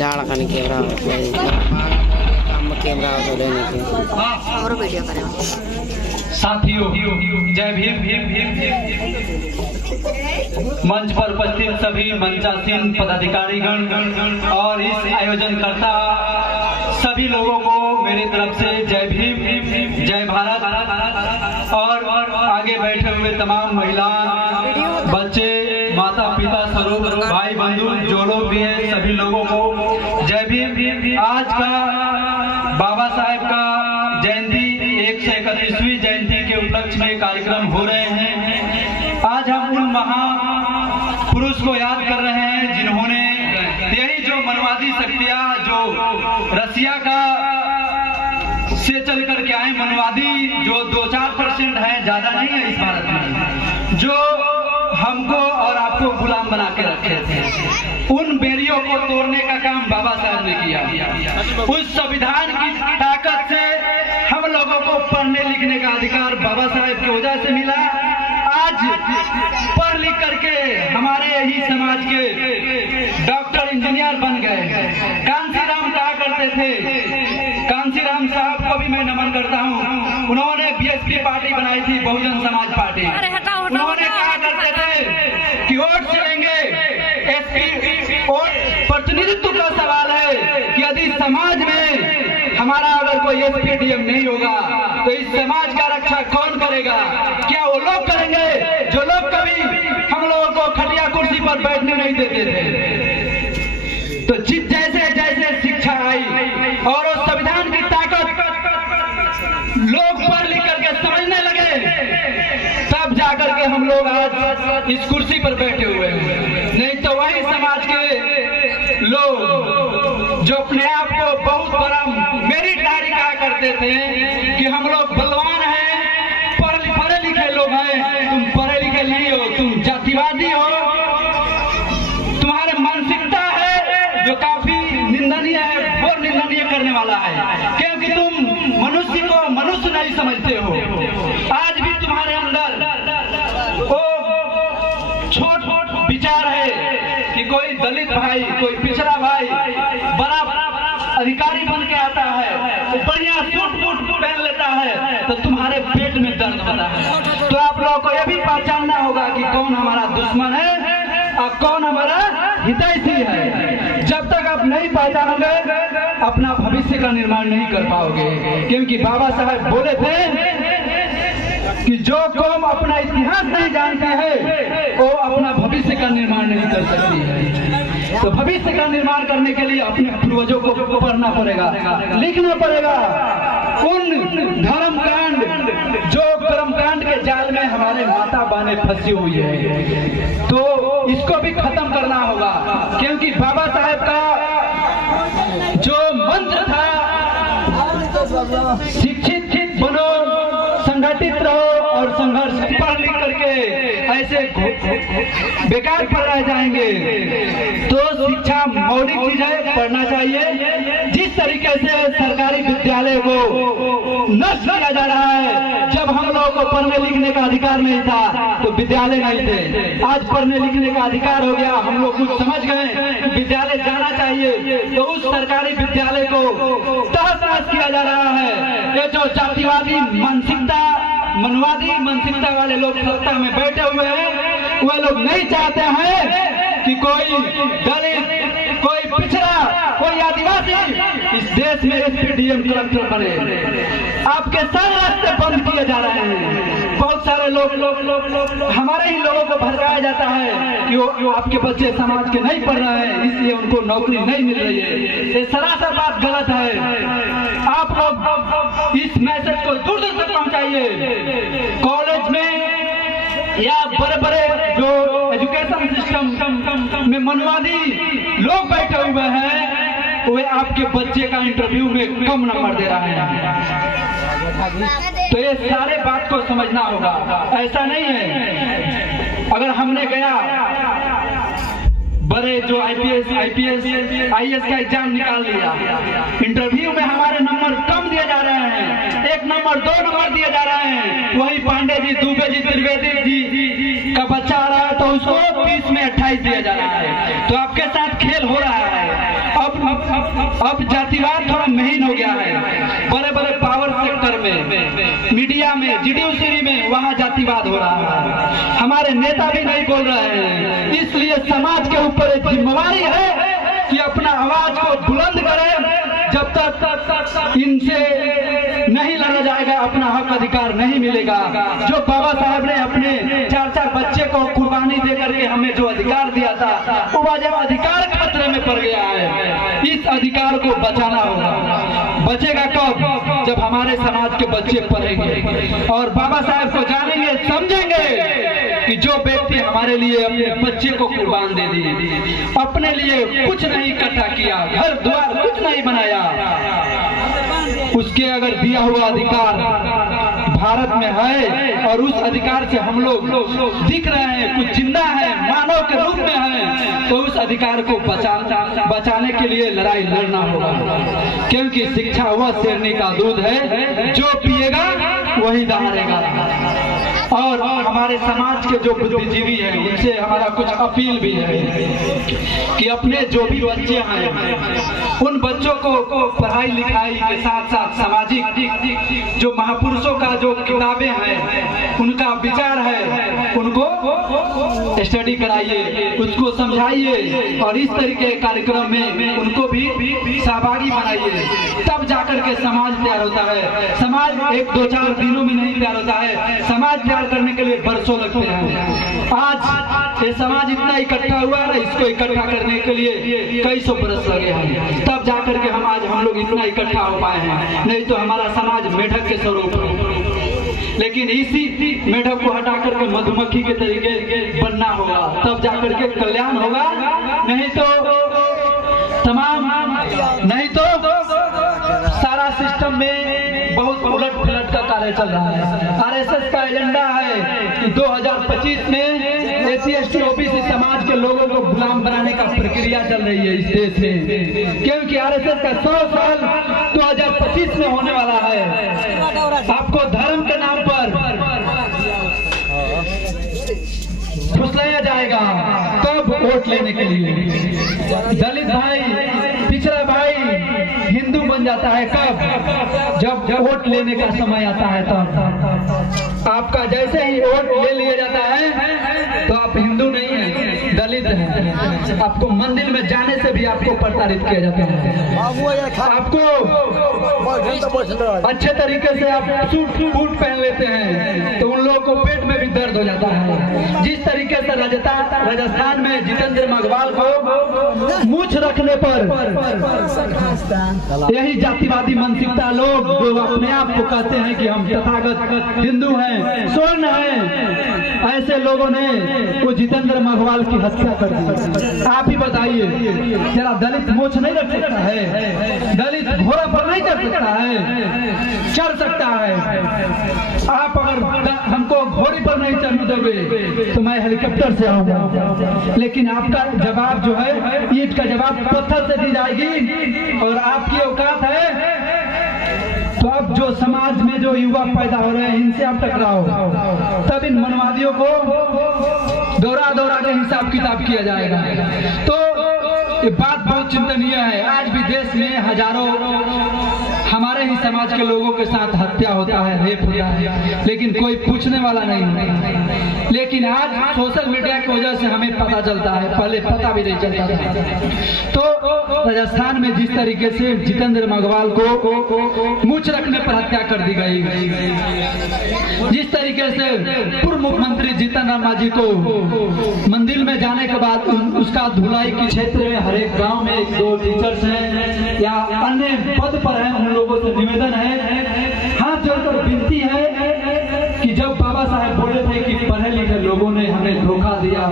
झाड़ खाने camera camera तो लेने के और वीडियो करें। साथियों जय भीम। मंच पर उपस्थित सभी मंचासीन पदाधिकारीगण और इस आयोजनकर्ता सभी लोगों को मेरी तरफ से जय भीम, जय भारत। और आगे बैठे हुए तमाम महिला, बच्चे, माता पिता, स्वरूप भाई बंधु जो लोग भी हैं, सभी लोगों को जय भीम। आज का बाबा साहेब का जयंती 131वीं जयंती के उपलक्ष्य में कार्यक्रम हो रहे हैं। आज हम उन महापुरुष को याद कर रहे हैं जिन्होंने यही जो मनवादी शक्तियां जो रसिया का से चल करके आए मनवादी जो 2-4% है, ज्यादा नहीं है इस भारत में, जो हमको और आपको गुलाम बना के रखे थे, उन बेरियों को तोड़ने का काम बाबा साहब ने किया। उस संविधान की ताकत से हम लोगों को पढ़ने लिखने का अधिकार बाबा साहब की वजह से मिला। आज पढ़ लिख करके हमारे यही समाज के डॉक्टर, इंजीनियर बन गए। कांसीराम कहा करते थे, कांसीराम साहब को भी मैं नमन करता हूँ। उन्होंने बीएसपी पार्टी बनाई थी, बहुजन समाज पार्टी। उन्होंने कहा करते थे कि वोट से लेंगे एसपी, वोट प्रतिनिधित्व का सवाल है कि यदि समाज में हमारा अगर कोई एसपीडीएम नहीं होगा तो इस समाज का रक्षा कौन करेगा? क्या वो लोग करेंगे जो लोग कभी हम लोगों को खटिया कुर्सी पर बैठने नहीं देते थे? तो जैसे जैसे शिक्षा आई और उस संविधान की ताकत लोग पढ़ लिख करके समझने लगे, तब जाकर के हम लोग आज इस कुर्सी पर बैठे हुए हैं। नहीं तो वही समाज के लोग जो अपने आप को बहुत बड़ा मेरिटधारी कहा करते थे कि हम लोग बलवान हैं, पढ़े लिखे लोग हैं, तुम पढ़े लिखे नहीं हो, तुम जातिवादी हो, तुम्हारे मानसिकता है जो काफी निंदनीय है, और निंदनीय करने वाला है, क्योंकि तुम मनुष्य को मनुष्य नहीं समझते हो। आज भी तुम्हारे अंदर वो छोट विचार है कि कोई दलित भाई, कोई पिछड़ा भाई बड़ा अधिकारी बन के आता है, तो बढ़िया सूट बूट पहन लेता है, तो तुम्हारे पेट में दर्द होता है। तो आप लोगों को यह भी पहचानना होगा कि कौन हमारा दुश्मन है और कौन हमारा हितैषी है। जब तक आप नहीं पहचानोगे अपना भविष्य का निर्माण नहीं कर पाओगे, क्योंकि बाबा साहब बोले थे कि जो कौम अपना इतिहास नहीं जानती है वो अपना भविष्य का निर्माण नहीं कर सकती है। तो भविष्य का निर्माण करने के लिए अपने पूर्वजों को पढ़ना पड़ेगा, लिखना पड़ेगा। उन धर्मकांड जो कर्मकांड के जाल में हमारे माता बहनें फंसी हुई है, तो इसको भी खत्म करना होगा, क्योंकि बाबा साहेब का जो मंत्र था, शिक्षित बनो, संगठित रहो और संघर्ष, पढ़ लिख करके ऐसे बेकार पर रह जाएंगे। तो शिक्षा मौलिक चीज है, पढ़ना चाहिए। जिस तरीके से सरकारी विद्यालय को नष्ट किया जा रहा है, जब हम लोगों को पढ़ने लिखने का अधिकार नहीं था तो विद्यालय नहीं थे, आज पढ़ने लिखने का अधिकार हो गया, हम लोग कुछ समझ गए, विद्यालय जाना चाहिए, तो उस सरकारी विद्यालय को तहस-नहस किया जा रहा है। ये जो जातिवादी मानसिकता, मनवादी मानसिकता वाले लोग सत्ता में बैठे हुए हैं, वे लोग नहीं चाहते हैं कि कोई दलित, कोई पिछड़ा, कोई आदिवासी इस देश में एसपीडीएम कलेक्टर बने। आपके सारे रास्ते बंद किए जा रहे हैं। बहुत सारे लोग हमारे ही लोगों को भड़काया जाता है कि वो आपके बच्चे समाज के नहीं पढ़ रहे हैं, इसलिए उनको नौकरी नहीं मिल रही है। ये सरासर बात गलत है। आप लोग इस मैसेज को दूर दूर तक पहुंचाइए। कॉलेज में या बड़े बड़े जो एजुकेशन सिस्टम में मनवादी लोग बैठे हुए हैं, वे आपके बच्चे का इंटरव्यू में कम नंबर दे रहे हैं। तो ये सारे बात को समझना होगा। ऐसा नहीं है अगर हमने गया बड़े जो आईपीएस आईएएस का एग्जाम निकाल लिया, इंटरव्यू में हमारे नंबर कम दिए जा रहे हैं, 1 नंबर 2 नंबर दिए जा रहे हैं। वही पांडे जी, दुबे जी, त्रिवेदी जी का बच्चा आ रहा है तो उसको 30 में 28 दिया जा रहा है। तो आपके साथ खेल हो रहा है। अब अब जातिवाद थोड़ा महीन हो गया है। बड़े बड़े पावर सेक्टर में, मीडिया में, जुडिशरी में वहाँ जातिवाद हो रहा है। हमारे नेता भी नहीं बोल रहे हैं। इसलिए समाज के ऊपर एक जिम्मेवारी है कि अपना आवाज को बुलंद करें। जब तक इनसे नहीं लड़ा जाएगा अपना हक अधिकार नहीं मिलेगा। जो बाबा साहब ने अपने 4-4 बच्चे को कुर्बानी दे करके हमें जो अधिकार दिया था, वो अधिकार खतरे में पड़ गया है। इस अधिकार को बचाना होगा। बचेगा कब? जब हमारे समाज के बच्चे पढ़ेंगे और बाबा साहब को जानेंगे, समझेंगे कि जो व्यक्ति हमारे लिए अपने बच्चे को कुर्बान दे दिए, अपने लिए कुछ नहीं इकट्ठा किया, घर द्वार कुछ नहीं बनाया, उसके अगर दिया हुआ अधिकार भारत में है और उस अधिकार से हम लोग दिख रहे हैं, कुछ जिंदा है, मानव के रूप में है, तो उस अधिकार को बचाने के लिए लड़ाई लड़ना होगा। क्योंकि शिक्षा वह शेरनी का दूध है, जो पिएगा वही दहाड़ेगा। और हमारे समाज के जो बुद्धिजीवी हैं उनसे हमारा कुछ अपील भी है कि अपने जो भी बच्चे हैं उन बच्चों को पढ़ाई लिखाई के साथ साथ सामाजिक जो महापुरुषों का जो किताबें हैं, उनका विचार है, उनको स्टडी कराइए, उसको समझाइए और इस तरीके के कार्यक्रम में उनको भी सहभागी बनाइए। तब जाकर के समाज तैयार होता है। समाज 1-2-4 दिनों में नहीं तैयार होता है। समाज तैयार करने के लिए बरसों लगते हैं। आज ये समाज इतना इकट्ठा हुआ है, इसको इकट्ठा करने के लिए कई सौ बरस लगे हैं। तब जाकर के हम लोग इतना इकट्ठा हो पाए हैं। नहीं तो हमारा समाज मेढक के स्वरूप है। लेकिन इसी मेढक को हटा करके मधुमक्खी के तरीके बनना होगा, तब जाकर के कल्याण होगा। नहीं तो सारा सिस्टम में बहुत उलट पुलट का कार्य चल रहा है। आरएसएस का एजेंडा है कि 2025 में SC/ST OBC समाज के लोगों को गुलाम बनाने का प्रक्रिया चल रही है इस देश में। क्योंकि आरएसएस का 100 साल 2025 में होने वाला है। आपको धर्म के नाम पर फुसलाया जाएगा। कब? वोट लेने के लिए। दलित भाई, पिछड़ा भाई हिंदू बन जाता है कब? जब वोट लेने का समय आता है तब। आपका जैसे ही वोट ले लिया जाता है तो आप हिंदू नहीं हैं, दलित हैं। आपको मंदिर में जाने से भी आपको प्रताड़ित किया जाता है। आपको अच्छे तरीके से आप सूट बूट पहन लेते हैं तो उन लोगों को पेट में भी दर्द हो जाता है। जिस तरीके से राजस्थान में जितेंद्र मेघवाल को मूछ रखने पर यही जातिवादी मानसिकता लोग जो अपने आप को कहते हैं कि हम तथागत हिंदू हैं, स्वर्ण हैं, ऐसे लोगों ने वो जितेंद्र मेघवाल की हत्या कर दी। आप ही बताइए, जरा दलित मूछ नहीं रख सकता है? दलित घोड़ा पर नहीं चढ़ सकता है? चढ़ सकता है। आप अगर हमको घोड़ी पर नहीं चढ़ने दोगे तो मैं हेलीकॉप्टर से आऊंगा। लेकिन आपका जवाब जो है, ईंट का जवाब पत्थर से दी जाएगी। और आपकी औकात है तो अब जो समाज में जो युवा पैदा हो रहे हैं इनसे आप टकराओ, तब इन मनवादियों को दौरा के हिसाब किताब किया जाएगा। तो ये बात बहुत चिंतनीय है। आज भी देश में हजारों हमारे ही समाज के लोगों के साथ हत्या होता है, रेप होता है, लेकिन कोई पूछने वाला नहीं है। लेकिन आज सोशल मीडिया की वजह से हमें पता चलता है, पहले पता भी नहीं चलता था। तो राजस्थान में जिस तरीके से जितेंद्र मेघवाल को मूछ रखने पर हत्या कर दी गई, जिस तरीके से पूर्व मुख्यमंत्री जीतन राम मांझी को मंदिर में जाने के बाद उसका धुलाई के क्षेत्र में हर एक गांव में 1-2 टीचर्स हैं या अन्य पद पर हैं, उन लोगों से निवेदन है, हाथ जोड़कर विनती है कि जब बाबा साहब बोले थे कि पढ़े लिखे लोगों ने हमें धोखा दिया,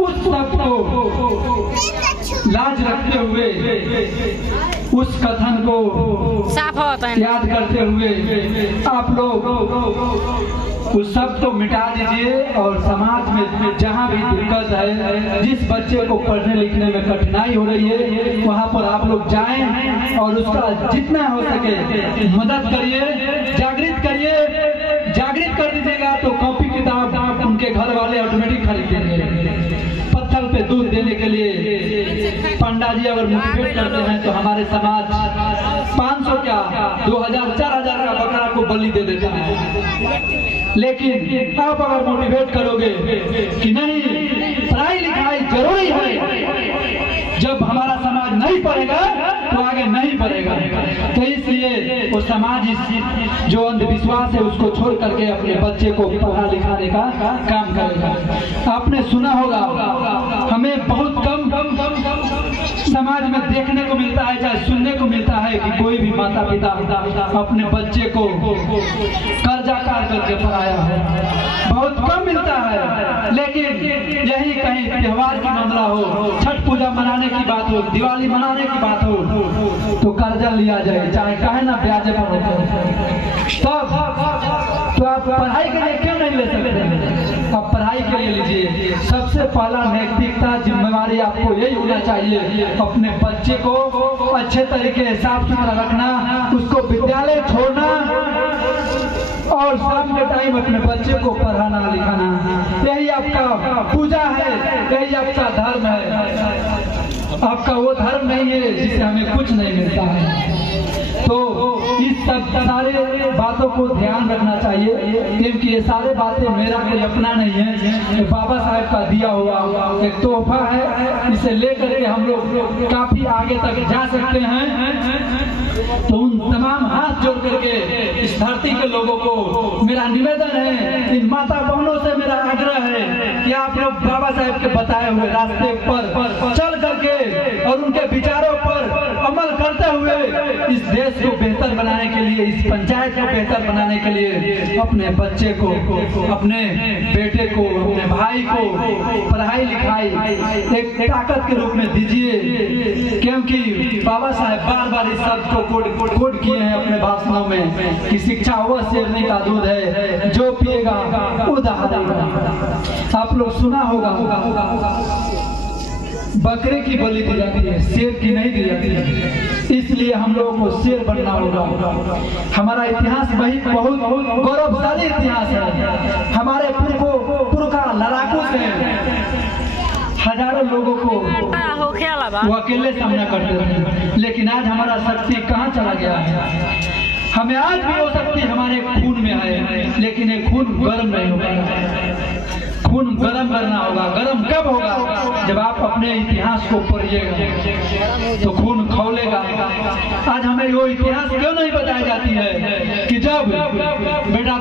उस सब को लाज रखते हुए, उस कथन को याद करते हुए आप लोग उस सब को मिटा दीजिए और समाज में जहाँ भी दिक्कत है, जिस बच्चे को पढ़ने लिखने में कठिनाई हो रही है, वहाँ पर आप लोग जाएं और उसका जितना हो सके मदद करिए, जागृत कर दीजिएगा तो कॉपी किताब उनके घर वाले ऑटोमेटिक खरीदेंगे। पत्थर पे दूध देने के लिए पंडा पिताजी अगर मोटिवेट करते हैं तो हमारे समाज 500 क्या 2000 4000 का बकरा को बलि दे देता है। लेकिन आप अगर मोटिवेट करोगे कि नहीं पढ़ाई लिखाई जरूरी है, जब हमारा समाज नहीं पढ़ेगा तो आगे नहीं बढ़ेगा, तो इसलिए वो समाज इस जो अंधविश्वास है उसको छोड़ करके अपने बच्चे को पढ़ा लिखाने का काम करेगा। आपने सुना होगा हमें बहुत कम समाज में देखने को मिलता है, चाहे सुनने को मिलता है कि कोई भी माता पिता अपने बच्चे को कर्जा कार करके पढ़ाया है, बहुत कम मिलता है। लेकिन यही कहीं त्योहार की मामला हो, छठ पूजा मनाने की बात हो, दिवाली मनाने की बात हो, तो कर्जा लिया जाए, चाहे कहे ना ब्याज पर तब तो आप पढ़ाई के लिए क्यों नहीं ले सकते? आप पढ़ाई के लिए लीजिए। सबसे पहला नैतिकता जिम्मेवारी आपको यही होना चाहिए, अपने बच्चे को अच्छे तरीके से साफ सुथरा रखना, उसको विद्यालय छोड़ना और शाम के टाइम अपने बच्चे को पढ़ाना लिखाना। यही आपका पूजा है, यही आपका धर्म है। आपका वो धर्म नहीं है जिससे हमें कुछ नहीं मिलता है। तो इस सब सारे बातों को ध्यान रखना चाहिए, क्योंकि ये सारे बातें मेरा कोई अपना नहीं है, ये बाबा साहब का दिया हुआ एक तोहफा है। इसे लेकर के हम लोग काफी आगे तक जा सकते हैं। तो उन तमाम हाथ जोड़ करके इस धरती के लोगों को मेरा निवेदन है, इन माता बहनों से मेरा आग्रह है कि आप लोग बाबा साहब के बताए हुए रास्ते पर चल करके और उनके विचारों पर अमल करते हुए इस देश को बेहतर बनाने के लिए, इस पंचायत को बेहतर बनाने के लिए अपने बच्चे को, अपने बेटे को, अपने भाई को पढ़ाई लिखाई एक ताकत के रूप में दीजिए। क्योंकि बाबा साहब बार बार इस शब्द को कोड किए हैं अपने भाषणों में कि शिक्षा वह शेरनी का दूध है जो पिएगा वो दहाड़ेगा। आप लोग सुना होगा बकरे की बलि दी जाती है, शेर की नहीं दी जाती है। इसलिए हम लोगों को शेर बनना होगा। हमारा इतिहास वही बहुत गौरवशाली इतिहास है। हमारे पुरखा लड़ाकू थे, हजारों लोगों को वो अकेले सामना करते थे। लेकिन आज हमारा शक्ति कहाँ चला गया है? हमें आज भी वो शक्ति हमारे खून में है, लेकिन ये खून गर्म नहीं होगा। खून गर्म करना होगा। गर्म कब होगा? जब आप अपने इतिहास को पढ़िएगा तो खून खौलेगा। आज हमें वो इतिहास क्यों नहीं बताई जाती है कि जब बेटा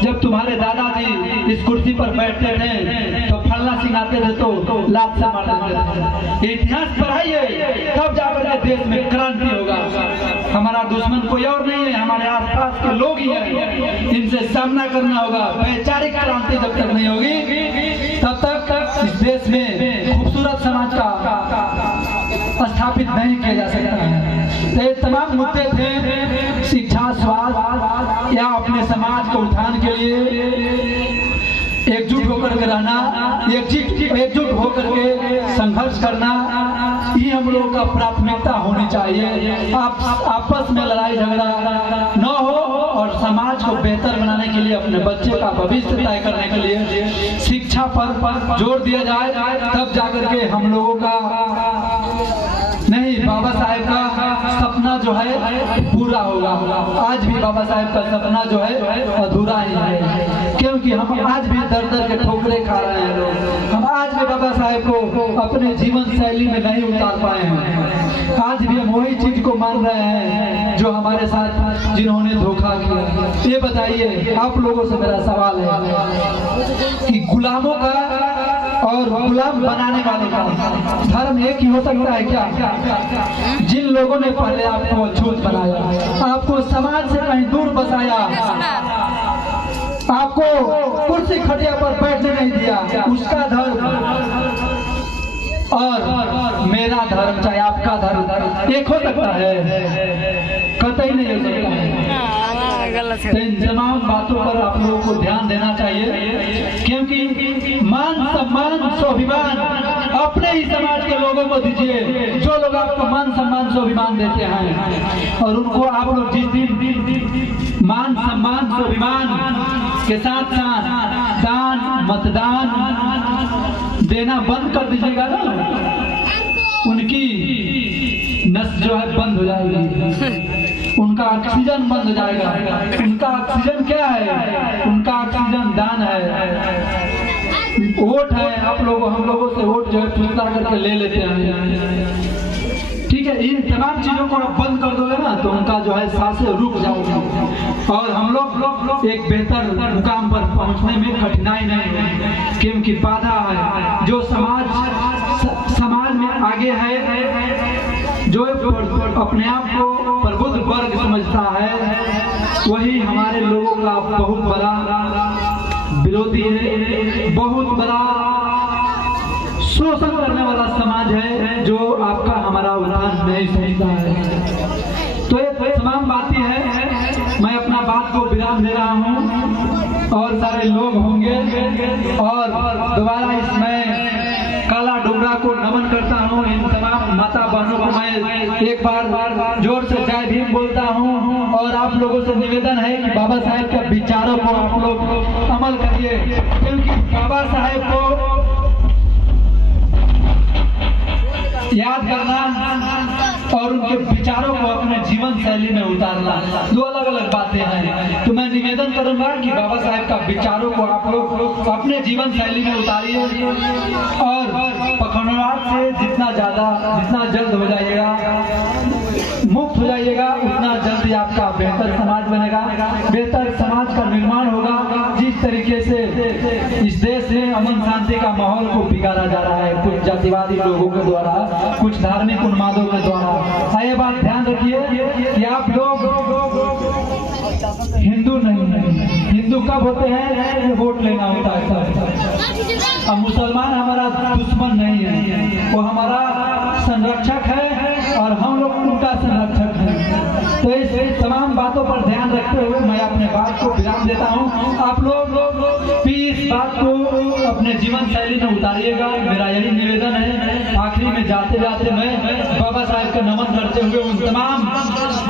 जब तुम्हारे दादाजी इस कुर्सी पर बैठते थे तो फल्ला सिंह आते थे तो लात से मार देते थे। इतिहास पढ़ाइए, तब जाकर के देश में क्रांति होगा। हमारा दुश्मन कोई और नहीं है, हमारे आसपास के लोग ही हैं। इनसे सामना करना होगा। वैचारिक क्रांति जब तक नहीं होगी तब तक इस देश में खूबसूरत समाज का स्थापित नहीं किया जा सकता है। तो ये तमाम मुद्दे थे, शिक्षा, स्वास्थ्य या अपने समाज को उत्थान के लिए एकजुट होकर के रहना, एकजुट होकर के संघर्ष करना, ये हम लोगों का प्राथमिकता होनी चाहिए। आप आपस में लड़ाई झगड़ा न हो और समाज को बेहतर बनाने के लिए, अपने बच्चे का भविष्य तय करने के लिए शिक्षा पर जोर दिया जाए, तब जाकर के हम लोगों का नहीं बाबा साहेब का सपना जो है पूरा होगा। आज भी बाबा साहेब का सपना जो है अधूरा ही है, क्योंकि हम आज भी दर दर के ठोकरे खा रहे हैं लोग। हम आज भी बाबा साहेब को अपने जीवन शैली में नहीं उतार पाए हैं। आज भी हम वही चीज को मान रहे हैं जो हमारे साथ जिन्होंने धोखा किया। ये बताइए, आप लोगों से मेरा सवाल है कि गुलामों का और गुलाम बनाने वाले का धर्म एक ही हो सकता है क्या? जिन लोगों ने पहले आपको अछूत बनाया, आपको समाज से कहीं दूर बसाया, आपको कुर्सी खटिया पर बैठने नहीं दिया, उसका धर्म और मेरा धर्म, चाहे आपका धर्म एक हो सकता है? कतई नहीं हो सकता है। तो इन तमाम बातों पर आप लोगों को ध्यान देना चाहिए, क्योंकि मान सम्मान स्वाभिमान अपने ही समाज के लोगों को दीजिए, जो लोग आपको मान सम्मान स्वाभिमान देते हैं। और उनको आप लोग जिस दिन मान सम्मान स्वाभिमान के साथ साथ दान मतदान देना बंद कर दीजिएगा ना, उनकी नस जो है बंद हो जाएगी, उनका ऑक्सीजन बंद हो जाएगा। उनका ऑक्सीजन क्या है? उनका ऑक्सीजन दान है, वोट है। आप लोगों हम लोगों से वोट जो है फैसला करके ले लेते हैं, ठीक है। इन तमाम चीजों को आप बंद कर दोगे ना तो उनका जो है सांसें रुक जाएगी और हम लोग एक बेहतर मुकाम पर पहुंचने में कठिनाई नहीं है, क्योंकि बाधा है। जो समाज में आगे है, जो अपने आप को प्रबुद्ध वर्ग समझता है, वही हमारे लोगों का बहुत बड़ा विरोधी है, बहुत बड़ा शोषण करने वाला समाज है, जो आपका हमारा उत्थान नहीं समझता है। तो ये तमाम बातें हैं। मैं अपना बात को विराम दे रहा हूँ और सारे लोग होंगे और दोबारा इसमें काला डुमरा को नमन करता हूँ। इन तमाम माता बहनों को मैं एक बार जोर से जय भीम बोलता हूँ और आप लोगों से निवेदन है कि बाबा साहेब के विचारों को आप लोग अमल करिए, क्योंकि बाबा साहेब को याद करना और उनके विचारों को अपने जीवन शैली में उतारना दो अलग अलग बातें हैं। तो मैं निवेदन करूंगा कि बाबा साहेब का विचारों को आप लोग अपने जीवन शैली में उतारिए और पखंडवाद से जितना जल्द हो जाइएगा, मुक्त हो जाइएगा, उतना जल्दी आपका बेहतर समाज बनेगा, बेहतर समाज का निर्माण होगा। जिस तरीके से इस देश में अमन शांति का माहौल को बिगाड़ा जा रहा है कुछ जातिवादी लोगों के द्वारा, कुछ धार्मिक उन्मादों के द्वारा, ये बात ध्यान रखिए कि आप लोग हिंदू नहीं है। हिंदू कब होते हैं? वोट लेना होता है। अब मुसलमान हमारा दुश्मन नहीं है, वो हमारा संरक्षक है और हम लोग उनका संरक्षक है। तो इस तमाम बातों पर ध्यान रखते हुए मैं अपने बात को विराम देता हूँ। आप लोग भी इस बात को अपने जीवन शैली में उतारिएगा, मेरा यही निवेदन है। आखिरी में जाते जाते मैं बाबा साहेब का नमन करते हुए उन तमाम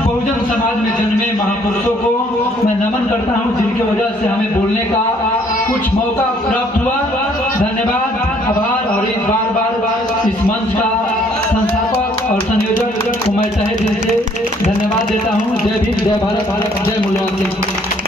बहुजन समाज में जन्मे महापुरुषों को मैं नमन करता हूँ, जिनकी वजह से हमें बोलने का कुछ मौका प्राप्त हुआ। धन्यवाद, आभार। और इस बार इस मंच का संस्थापक और संयोजक को मैं तहे दिल से धन्यवाद देता हूँ। जय भीम, जय भारत, जय मूल्यवान सिंह।